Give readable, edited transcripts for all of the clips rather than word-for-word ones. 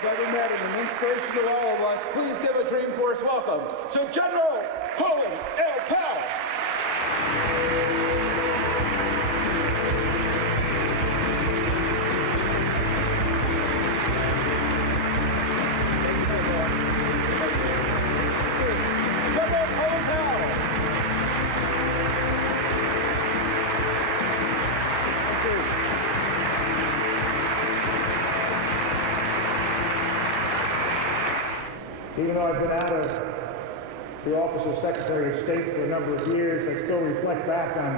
Ever met and an inspiration to all of us, please give a Dreamforce welcome to General Colin Powell. General Colin Powell. Even though I've been out of the office of Secretary of State for a number of years, I still reflect back on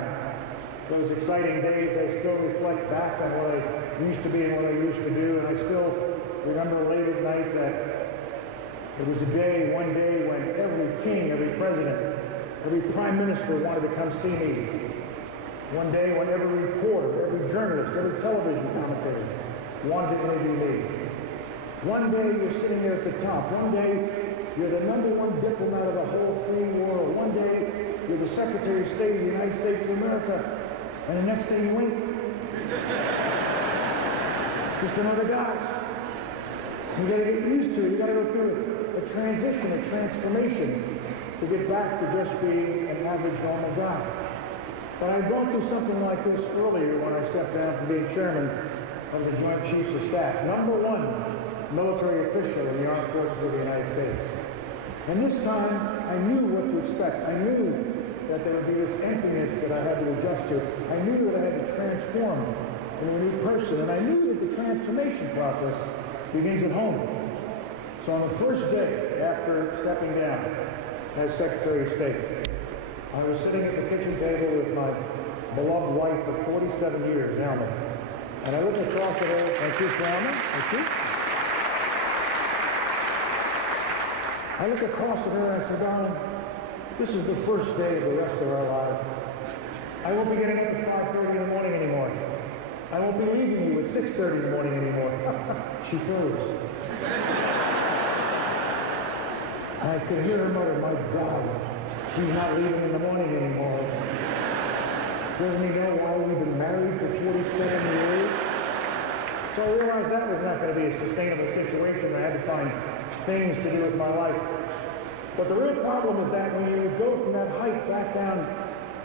those exciting days. I still reflect back on what I used to be and what I used to do, and I still remember late at night that it was one day when every king, every president, every prime minister wanted to come see me. One day when every reporter, every journalist, every television commentator wanted to interview me. One day you're sitting there at the top. One day you're the #1 diplomat of the whole free world. One day you're the Secretary of State of the United States of America. And the next day you ain't. Just another guy. You gotta get used to it. You gotta go through a transition, a transformation to get back to just being an average normal guy. But I've gone through something like this earlier when I stepped down from being chairman of the Joint Chiefs of Staff. #1 military official in the Armed Forces of the United States. And this time, I knew what to expect. I knew that there would be this emptiness that I had to adjust to. I knew that I had to transform into a new person. And I knew that the transformation process begins at home. So on the first day after stepping down as Secretary of State, I was sitting at the kitchen table with my beloved wife of 47 years, Alma. And I looked across at her, thank you, Alma, thank you. I looked across at her and I said, darling, this is the first day of the rest of our lives. I won't be getting up at 5:30 in the morning anymore. I won't be leaving you at 6:30 in the morning anymore. She froze. I could hear her mutter, my God, he's not leaving in the morning anymore. Doesn't he know why we've been married for 47 years? So I realized that was not going to be a sustainable situation. I had to find things to do with my life. But the real problem is that when you go from that height back down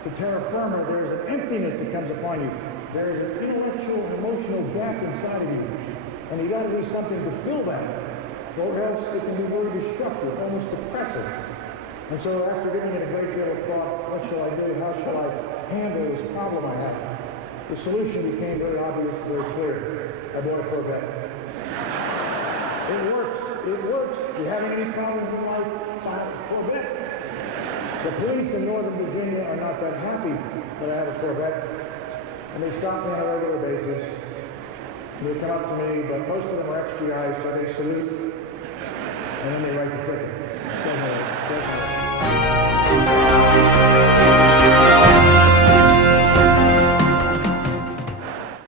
to terra firma, there's an emptiness that comes upon you. There is an intellectual and emotional gap inside of you. And you got to do something to fill that, or else it can be very destructive, almost depressive. And so after giving it a great deal of thought, what shall I do? How shall I handle this problem I have? The solution became very obvious, very clear. I bought a Corvette. It works. It works. If you're having any problems in life, buy a Corvette. The police in Northern Virginia are not that happy that I have a Corvette. And they stop me on a regular basis. They come up to me, but most of them are ex-GIs, so they salute. And then they write the ticket. Doesn't it?